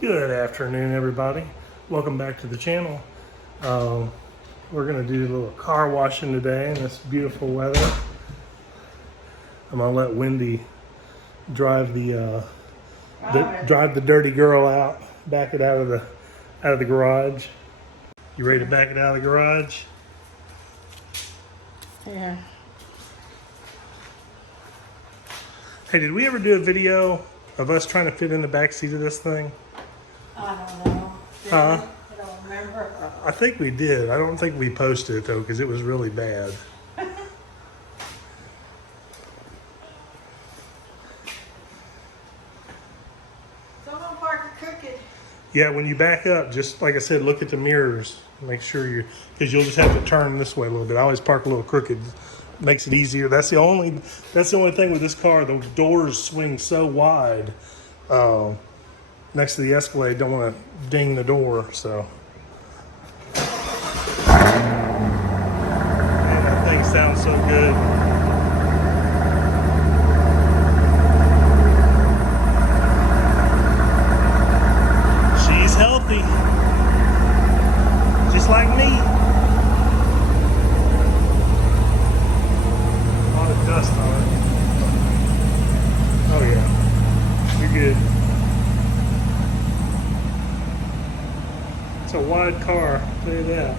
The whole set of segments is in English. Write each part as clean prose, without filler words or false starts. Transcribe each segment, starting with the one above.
Good afternoon, everybody. Welcome back to the channel. We're gonna do a little car washing today in this beautiful weather. I'm gonna let Wendy drive the dirty girl out, back it out of the garage. You ready to back it out of the garage? Yeah. Hey, did we ever do a video of us trying to fit in the back seat of this thing? I don't know. Huh? I don't remember. I think we did. I don't think we posted it though, because it was really bad. Someone parked crooked. Yeah, when you back up, just like I said, look at the mirrors. Make sure because you'll just have to turn this way a little bit. I always park a little crooked. Makes it easier. That's the only thing with this car. The doors swing so wide. Next to the Escalade, don't want to ding the door, so. Man, that thing sounds so good. She's healthy. Just like me. A lot of dust on it. Oh yeah. You're good. It's a wide car, I'll tell you that.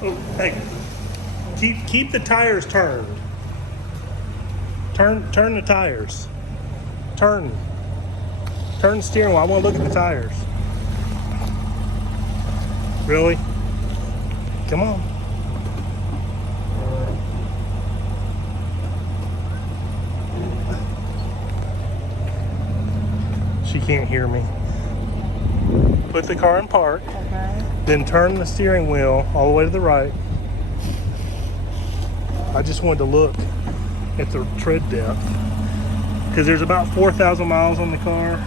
Oh, hey, keep the tires turned. Turn the tires. Turn the steering wheel. I want to look at the tires. Really? Come on. She can't hear me. Put the car in park. Okay. Then turn the steering wheel all the way to the right. I just wanted to look at the tread depth because there's about 4,000 miles on the car,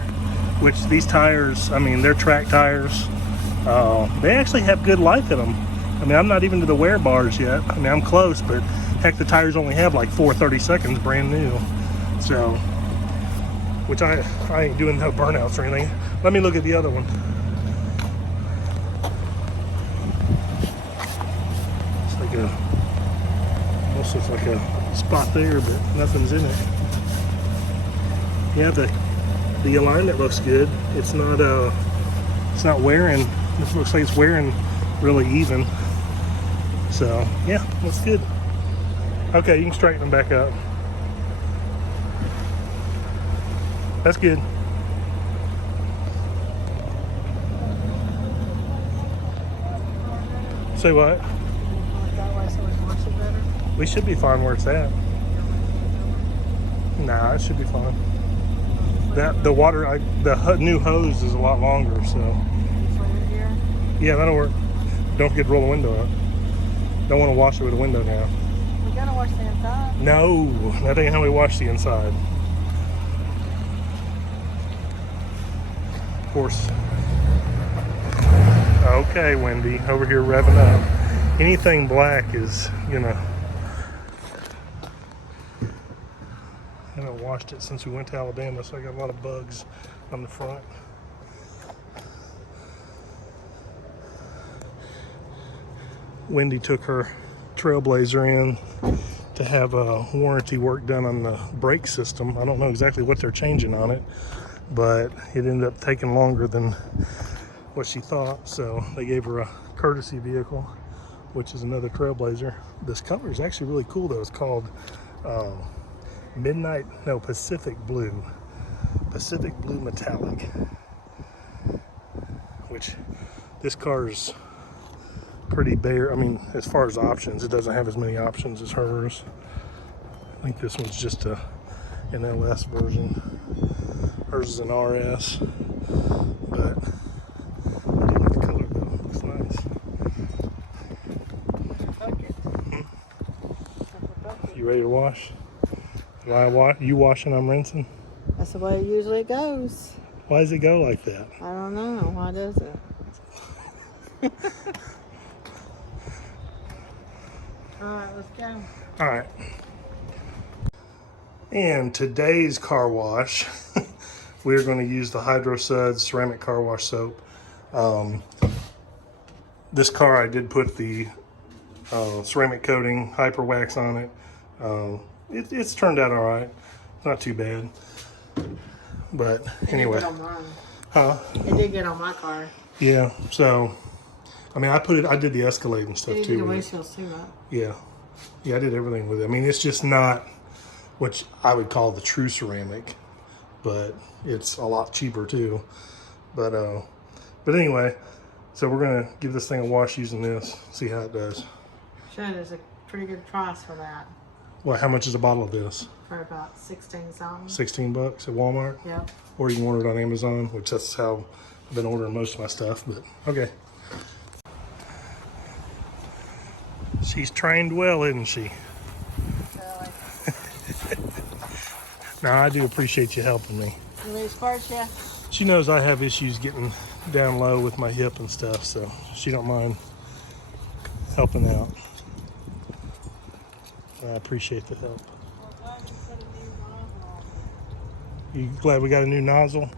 which these tires, I mean, they're track tires. They actually have good life in them. I mean, I'm not even to the wear bars yet. I mean, I'm close, but heck, the tires only have like 430 seconds brand new. So, which I ain't doing no burnouts or anything. Let me look at the other one. It's like almost looks like a spot there, but nothing's in it. Yeah, the alignment looks good. It's not wearing. It looks like it's wearing really even. So yeah, looks good. Okay, you can straighten them back up. That's good. Say what? That way so it works it better. We should be fine where it's at. Nah, it should be fine. The new hose is a lot longer, so. Here. Yeah, that'll work. Don't forget to roll the window up. Don't want to wash it with the window down. We gotta wash the inside. No, that ain't how we wash the inside. Of course. Okay, Wendy, over here revving up. Anything black is, I haven't washed it since we went to Alabama, so I got a lot of bugs on the front. Wendy took her Trailblazer in to have warranty work done on the brake system. I don't know exactly what they're changing on it, but it ended up taking longer than what she thought, so they gave her a courtesy vehicle, which is another Trailblazer. This color is actually really cool though. It's called Pacific Blue Metallic, which this car's pretty bare. I mean, as far as options, it doesn't have as many options as hers. I think this one's just an LS version. Hers is an RS, but I do like the color though. It looks nice. You ready to wash? You washing, I'm rinsing? That's the way it usually goes. Why does it go like that? I don't know. Why does it? All right, let's go. All right. And today's car wash, we're going to use the Hydro Suds ceramic car wash soap. This car, I did put the ceramic coating, hyper wax on it. It's turned out all right. Not too bad. But anyway. It did get on mine. Huh? It did get on my car. Yeah. So, I mean, I did the Escalade and stuff You too. did the with it. windshield too, right? Yeah. Yeah, I did everything with it. I mean, it's just not what I would call the true ceramic, but it's a lot cheaper too. But anyway, so we're gonna give this thing a wash using this, see how it does. Sure, there's a pretty good price for that. Well, how much is a bottle of this? For about 16 something. 16 bucks at Walmart? Yep. Or you can order it on Amazon, which that's how I've been ordering most of my stuff, but okay. She's trained well, isn't she? Really? Now, I do appreciate you helping me. You need squirt you? She knows I have issues getting down low with my hip and stuff, so she don't mind helping out. I appreciate the help. You glad we got a new nozzle?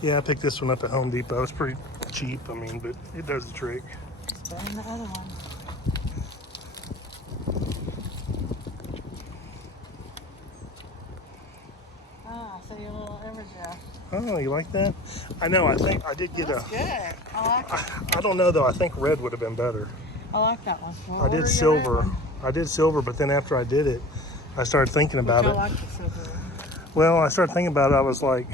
Yeah, I picked this one up at Home Depot. It's pretty cheap, I mean, but it does the trick. It's better than the other one. Ah, I see your little image there. Oh, you like that? I know, I think I did get That's good. I like it. I don't know though, I think red would have been better. I like that one. Well, I order did your silver. red one. I did silver, but then after I did it, I started thinking about Which it. I like the silver one. Well, I started thinking about it. I was like,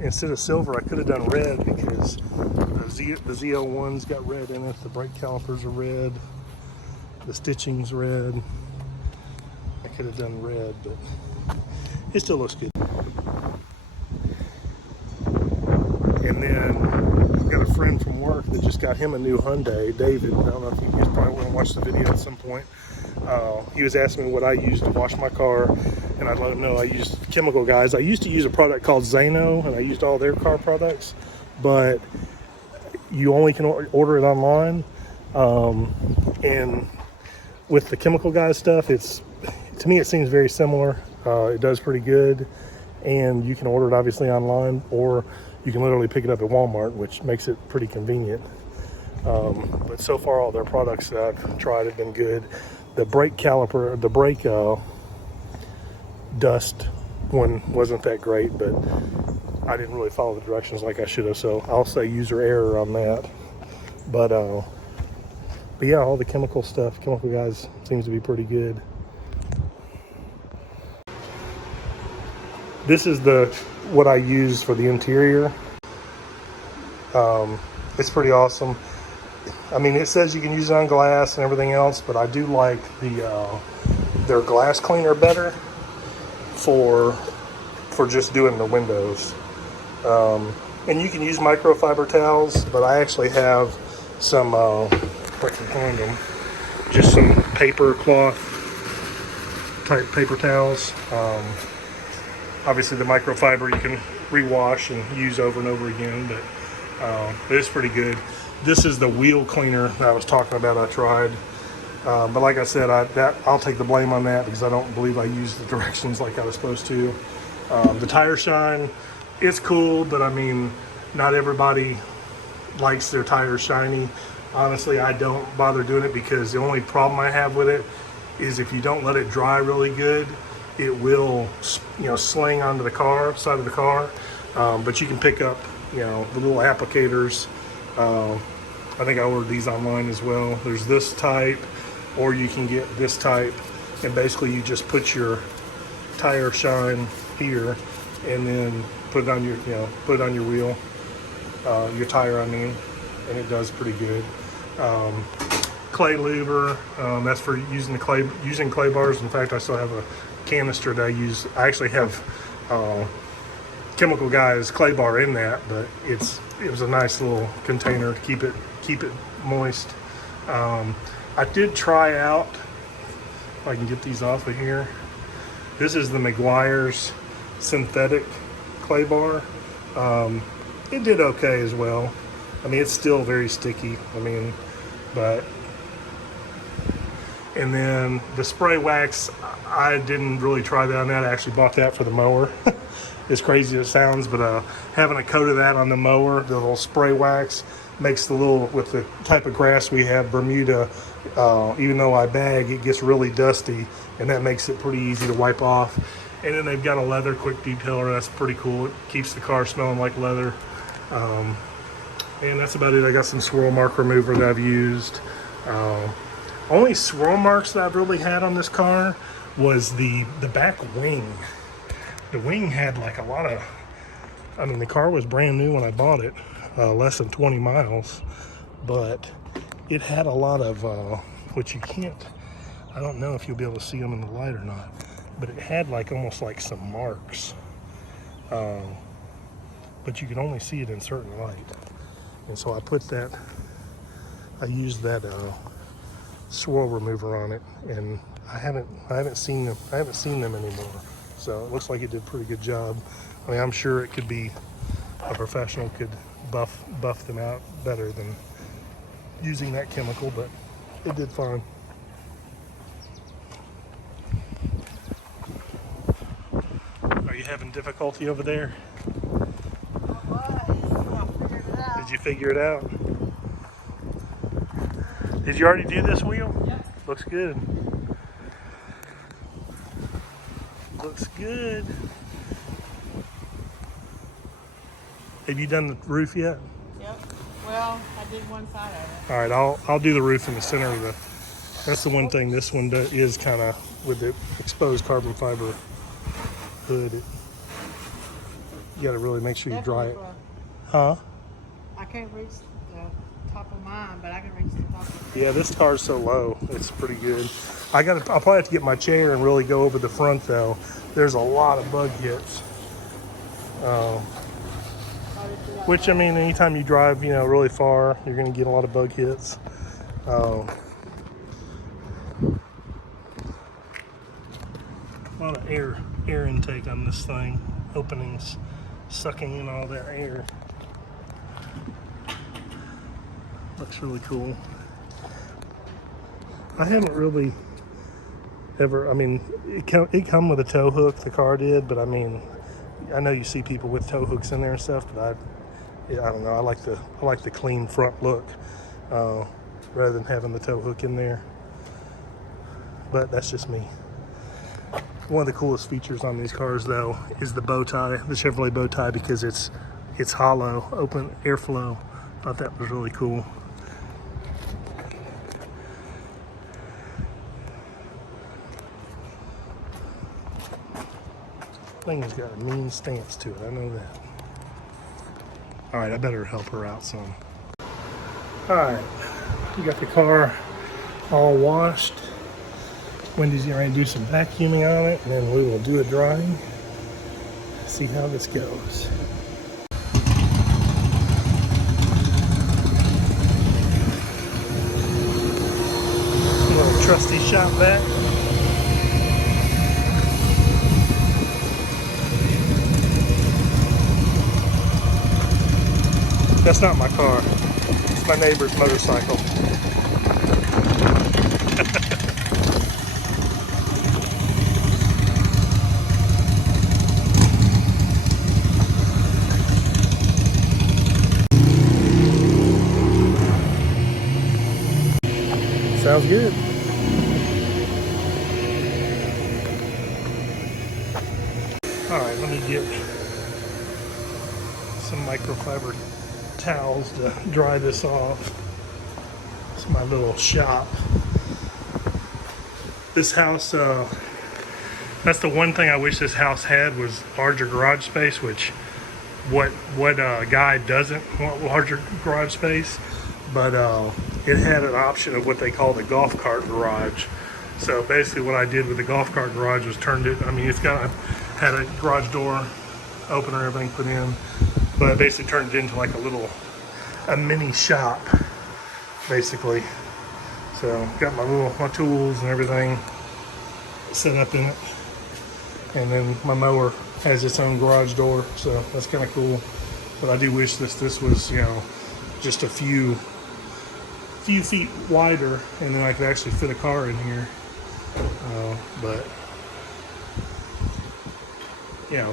instead of silver, I could have done red because the ZL1's got red in it. The brake calipers are red. The stitching's red. I could have done red, but it still looks good. And then I've got a friend from work that just got him a new Hyundai, David. I don't know if you guys probably want to watch the video at some point. He was asking me what I used to wash my car, and I let him know I used Chemical Guys. I used to use a product called Zano, and I used all their car products, but you only can order it online. And with the Chemical Guys stuff, to me it seems very similar. It does pretty good, and you can order it obviously online, or you can literally pick it up at Walmart, which makes it pretty convenient. But so far all their products that I've tried have been good. The brake caliper, the brake dust one wasn't that great, but I didn't really follow the directions like I should have, so I'll say user error on that. But yeah, all the chemical stuff, Chemical Guys seems to be pretty good. This is what I use for the interior. It's pretty awesome. I mean, it says you can use it on glass and everything else, but I do like their glass cleaner better for just doing the windows. And you can use microfiber towels, but I actually have some, if I can find them, just some paper cloth type paper towels. Obviously the microfiber you can rewash and use over and over again, but it's pretty good. This is the wheel cleaner that I was talking about. I tried, but like I said, I'll take the blame on that because I don't believe I used the directions like I was supposed to. The tire shine, it's cool, but I mean, not everybody likes their tires shiny. Honestly, I don't bother doing it because the only problem I have with it is if you don't let it dry really good, it will, sling onto the side of the car. But you can pick up, the little applicators. I think I ordered these online as well. There's this type, or you can get this type, and basically you just put your tire shine here, and then put it on your, wheel, your tire, I mean, and it does pretty good. Clay luber, that's for using clay bars. In fact, I still have a canister that I use. I actually have Chemical Guys clay bar in that, but it was a nice little container to keep it moist. I did try out, if I can get these off of here. This is the Meguiar's synthetic clay bar. It did okay as well. I mean, it's still very sticky. I mean, And then the spray wax, I didn't really try that on that. I actually bought that for the mower. As crazy as it sounds, but having a coat of that on the mower, the little spray wax, makes the little, with the type of grass we have, Bermuda, even though I bag, it gets really dusty, and that makes it pretty easy to wipe off. And then they've got a leather quick detailer. That's pretty cool. It keeps the car smelling like leather. And that's about it. I got some swirl mark remover that I've used. Only swirl marks that I've really had on this car was the back wing. The wing had like a lot of, I mean, the car was brand new when I bought it, less than 20 miles, but it had a lot of, which you can't, I don't know if you'll be able to see them in the light or not, but it had like almost like some marks, but you could only see it in certain light. And so I used that swirl remover on it, and I haven't seen them anymore. So it looks like it did a pretty good job. I mean, I'm sure it could be, a professional could buff them out better than using that chemical, but it did fine. Are you having difficulty over there? Did you figure it out? Did you already do this wheel? Yep. Looks good. Looks good. Have you done the roof yet? Yep. Well, I did one side of it. All right, I'll do the roof in the center of the. That's the one thing this one is kind of with the exposed carbon fiber hood. You got to really make sure you dry it. Huh? I can't reach the top of mine, but I can reach the top of it. Yeah, this car's so low, it's pretty good. I'll probably have to get my chair and really go over the front though. There's a lot of bug hits. Which, I mean, anytime you drive, really far, you're gonna get a lot of bug hits. A lot of air intake on this thing. Openings, sucking in all that air. Looks really cool. I haven't really ever, I mean, it come with a tow hook, the car did, but I mean, I know you see people with tow hooks in there and stuff, but I don't know, I like the clean front look, rather than having the tow hook in there. But that's just me. One of the coolest features on these cars though is the bow tie, the Chevrolet bow tie, because it's hollow, open airflow. Thought that was really cool. Thing has got a mean stance to it, I know that. All right, I better help her out some. All right, we got the car all washed. Wendy's going to do some vacuuming on it, and then we will do a drying. See how this goes. A little trusty shop vac. That's not my car. It's my neighbor's motorcycle. Sounds good. All right, let me get some microfiber towels to dry this off. It's my little shop. This house, that's the one thing I wish this house had, was larger garage space, which what guy doesn't want larger garage space, but it had an option of what they call the golf cart garage. So basically what I did with the golf cart garage was turned it, I mean, had a garage door opener, everything put in, but I basically turned it into like a mini shop, basically. So got my tools and everything set up in it. And then my mower has its own garage door, so that's kind of cool. But I do wish this was, just a few few feet wider, and then I could actually fit a car in here. But you know,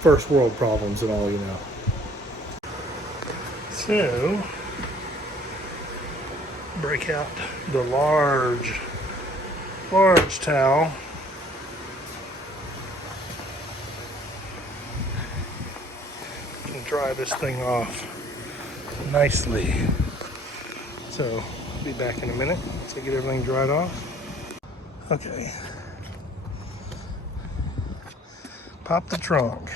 first world problems and all, you know. So break out the large towel. And dry this thing off nicely. So I'll be back in a minute to get everything dried off. Okay. Pop the trunk.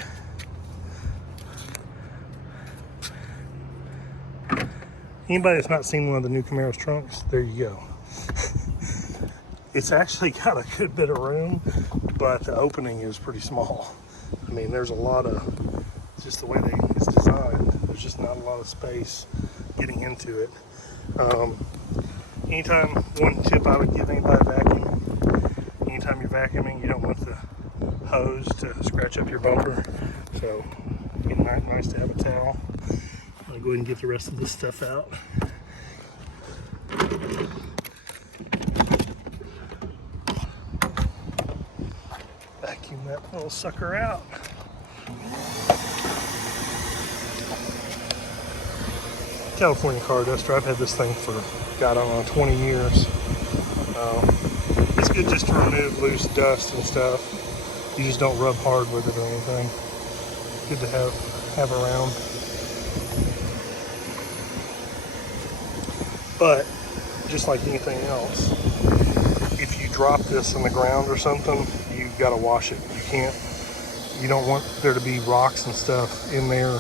Anybody that's not seen one of the new Camaro's trunks, there you go. It's actually got a good bit of room, but the opening is pretty small. I mean, there's a lot of, just the way it's designed, there's just not a lot of space getting into it. Anytime, one tip I would give anybody vacuuming, anytime you're vacuuming, you don't want the hose to scratch up your bumper. So, it'd be nice to have a towel. I'll go ahead and get the rest of this stuff out. Vacuum that little sucker out. California car duster. I've had this thing for, God, I don't know, 20 years. It's good just to remove loose dust and stuff. You just don't rub hard with it or anything. Good to have around. But just like anything else, if you drop this in the ground or something, you've got to wash it. You don't want there to be rocks and stuff in there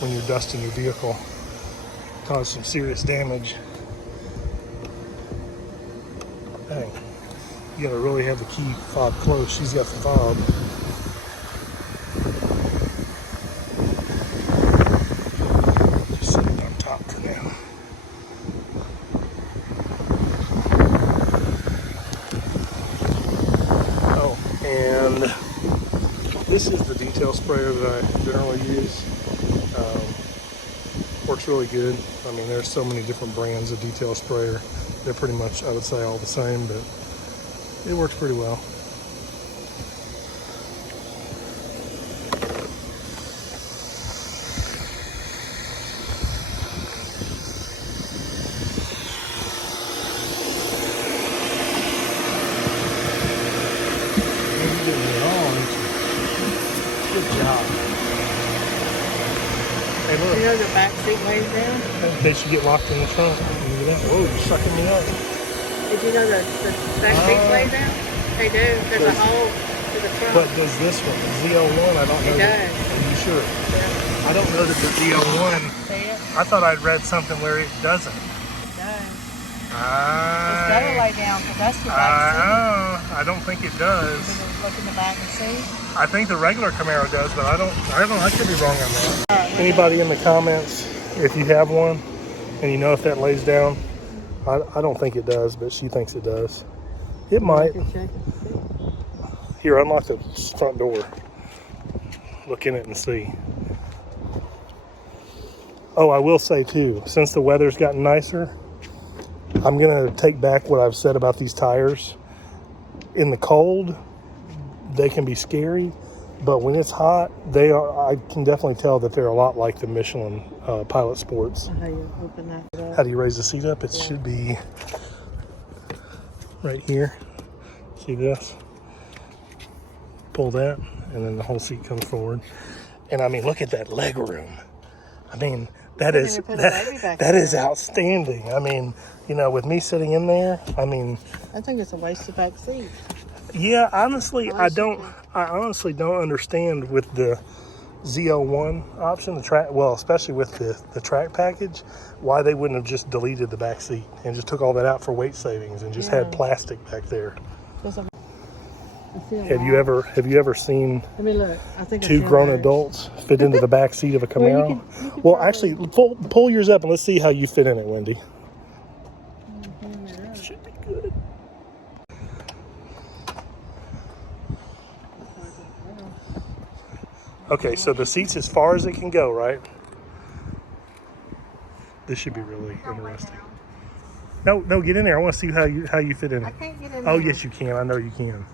when you're dusting your vehicle. Cause some serious damage. Dang, you gotta really have the key fob close. She's got the fob. Just set it on top for now. Oh, and this is the detail sprayer that I generally use. Works really good. I mean, there's so many different brands of detail sprayer. They're pretty much, I would say, all the same, but it works pretty well. You're doing it all, aren't you? Good job. Hey, look. You know the back seat lays down? They should get locked in the trunk. Look at that. Whoa, you're sucking me up. Did you know the back seats lay down? They do. There's a hole to the trunk. But does this one, the ZL1, I don't know. It does. Are you sure? Yeah. I don't know that the ZL1, See it? I thought I'd read something where it doesn't. It does. It's Ah. got to lay down because that's the back seat. I don't think it does. You can look in the back and see. I think the regular Camaro does, but I could be wrong on that. Anybody in the comments, if you have one and you know if that lays down, I don't think it does, but she thinks it does. It might. You can check it and see. Here, unlock the front door. Look in it and see. Oh, I will say too, since the weather's gotten nicer, I'm gonna take back what I've said about these tires. In the cold, they can be scary, but when it's hot, I can definitely tell that they're a lot like the Michelin Pilot Sports. How you open that up? How do you raise the seat up? It should be right here. See this? Pull that, and then the whole seat comes forward. And I mean, look at that leg room. I mean, that is outstanding. I mean, you know, with me sitting in there, I mean, I think it's a waste of back seat. yeah, honestly, I honestly don't understand with the ZL1 option, the track, well, especially with the track package, why they wouldn't have just deleted the back seat and just took all that out for weight savings and just had plastic back there. Have you ever seen Let me look. I think two grown adults fit into the back seat of a Camaro? you can Well, actually, pull yours up and let's see how you fit in it, Wendy. Should be good. Okay, so the seat's as far as it can go, right? This should be really interesting. No, get in there. I want to see how you fit in I it. can't get in there. Oh, yes, you can. I know you can.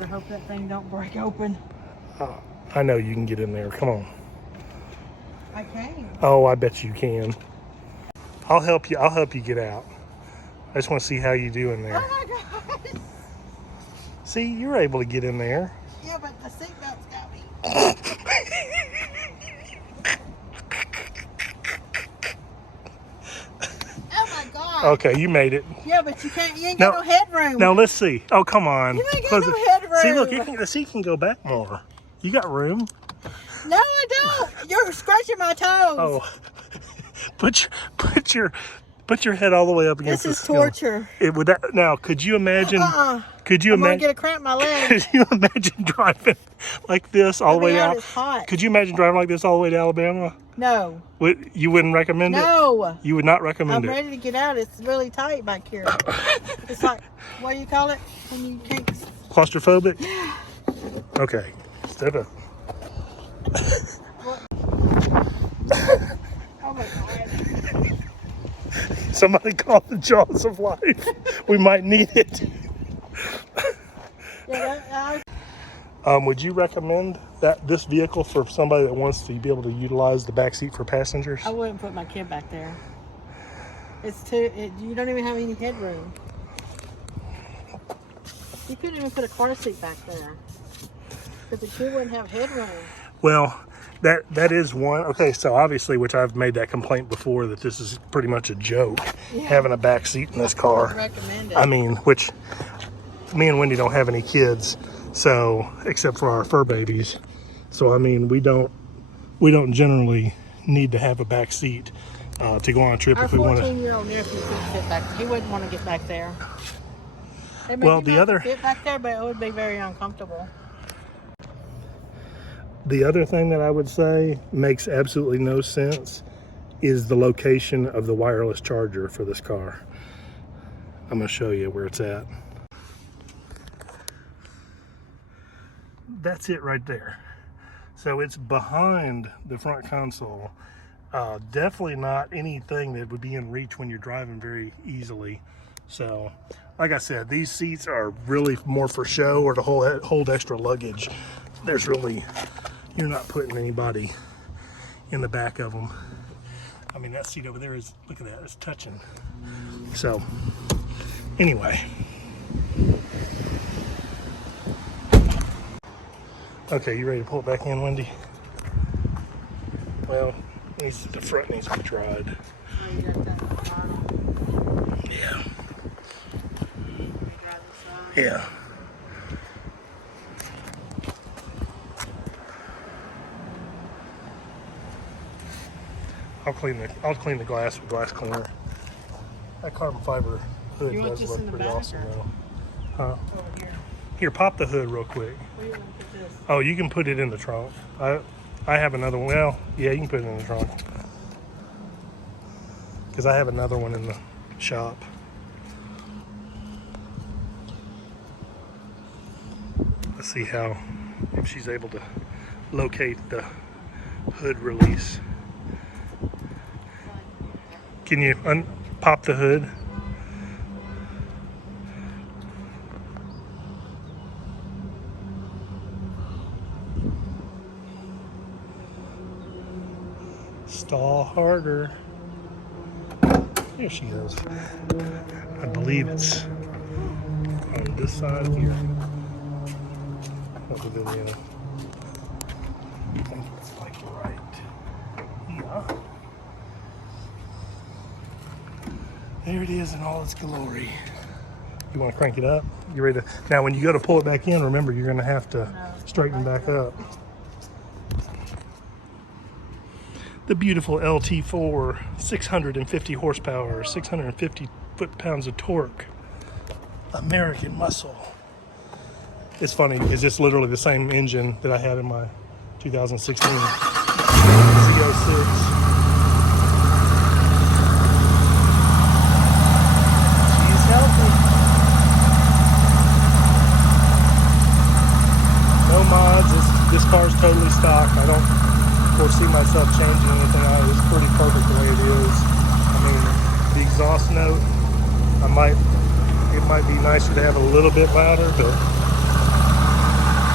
I hope that thing don't break open. Oh, I know you can get in there. Come on. I can't. Oh, I bet you can. I'll help you. I'll help you get out. I just want to see how you do in there. Oh my God. See, you're able to get in there. Yeah, but the seatbelt's got me. Oh my God. Okay, you made it. Yeah, but you can't. You ain't got no headroom. Now let's see. Oh, come on. You ain't got no headroom. See, look, the seat can go back more. You got room. No, I don't. You're scratching my toes. Oh, put your head all the way up against This is torture. It would that, now. Could you imagine? Could you I'm gonna imagine? get a cramp in my leg. Could you imagine driving like this all the way out? It's hot. Could you imagine driving like this all the way to Alabama? No. You wouldn't recommend it? No. You would not recommend I'm it? ready to get out. It's really tight back here. It's like, what do you call it when you can't? Claustrophobic? Okay. Step up. Oh my God. Somebody call the jaws of life. We might need it. Yeah, Would you recommend this vehicle for somebody that wants to be able to utilize the back seat for passengers? I wouldn't put my kid back there. It's too. You don't even have any headroom. You couldn't even put a car seat back there because the kid wouldn't have headroom. Well, that is one. Okay, so obviously, which I've made that complaint before, that this is pretty much a joke, having a back seat in this car. I recommend it. I mean, which me and Wendy don't have any kids, so except for our fur babies. So I mean, we don't generally need to have a back seat to go on a trip Our if we want to. 14-year-old nephew could sit back. He wouldn't want to get back there. Well, the other fit back there, but it would be very uncomfortable. The other thing that I would say makes absolutely no sense is the location of the wireless charger for this car. I'm going to show you where it's at. That's it right there. So it's behind the front console. Definitely not anything that would be in reach when you're driving very easily. So, like I said, these seats are really more for show or to hold extra luggage. You're not putting anybody in the back of them. I mean, that seat over there is, look at that, it's touching. So, anyway. Okay, you ready to pull it back in, Wendy? Well, the front needs to be tried. Yeah. Yeah. I'll clean the glass with glass cleaner. That carbon fiber hood does look pretty awesome though. Huh? Over here. Here, pop the hood real quick. Where you want to put this? Oh, you can put it in the trunk. I have another one. Well, yeah, you can put it in the trunk. Because I have another one in the shop. Let's see if she's able to locate the hood release. Can you pop the hood? Stall harder. There she is. I believe it's on this side here of the video. I think it's like right. Yeah. There it is in all its glory. You want to crank it up? You ready to? Now, when you go to pull it back in, remember you're going to have to straighten back up. The beautiful LT4, 650 horsepower, 650 foot-pounds of torque. American muscle. It's funny because it's literally the same engine that I had in my 2016 Z06. No mods. This car's totally stock. I don't foresee myself changing anything out. It's pretty perfect the way it is. I mean, the exhaust note It might be nicer to have a little bit louder, but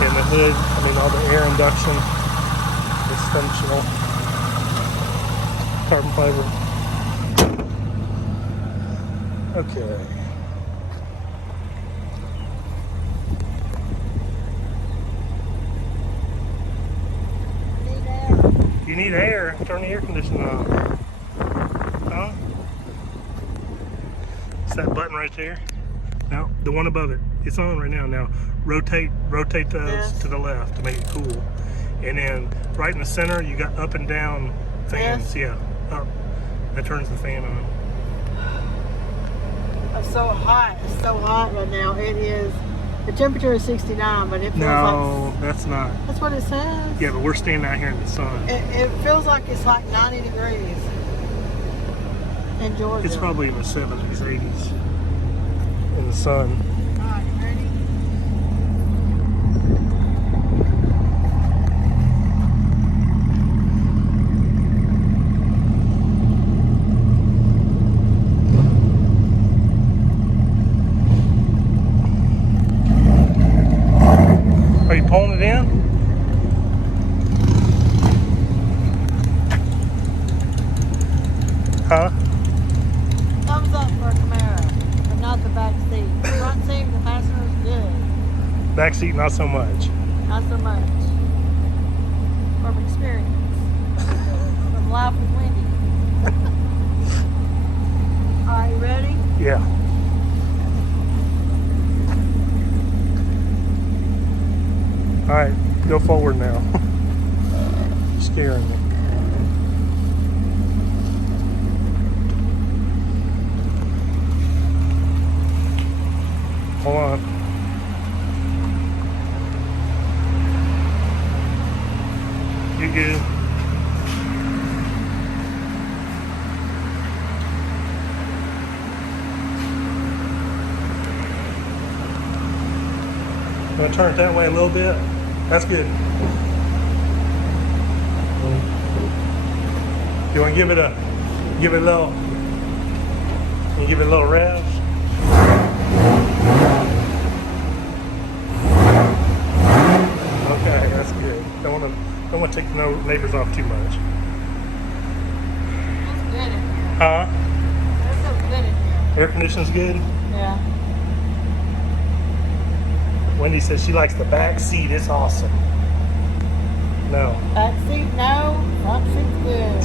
in the hood, I mean, all the air induction is functional. Carbon fiber. Okay. You need air. Turn the air conditioner on. Huh? It's that button right there. Now, the one above it. It's on right now. Now, rotate those to the left to make it cool. And then right in the center, you got up and down fans. Yeah, up. That turns the fan on. It's so hot. It's so hot right now. It is. The temperature is 69, but it feels No, that's not. That's what it says. Yeah, but we're standing out here in the sun. It feels like it's like 90 degrees in Georgia. It's probably in the 70s, 80s in the sun. All right, you ready? Are you pulling it in? Huh? Thumbs up for a Camaro, but not the back seat. The front seat, the passenger's good. Back seat, not so much. Not so much. From experience. From life with Wendy. Are you ready? Yeah. All right, go forward now. Scaring me. Hold on. You good? I'm gonna turn it that way a little bit. That's good. You want to give it a little? You give it a little rev. Okay, that's good. Don't want to take the neighbors off too much. That's good in here. Huh? That's so good in here. Air conditioning's good. Yeah. Wendy says she likes the back seat. It's awesome. No. Back seat, no. Front seat's good.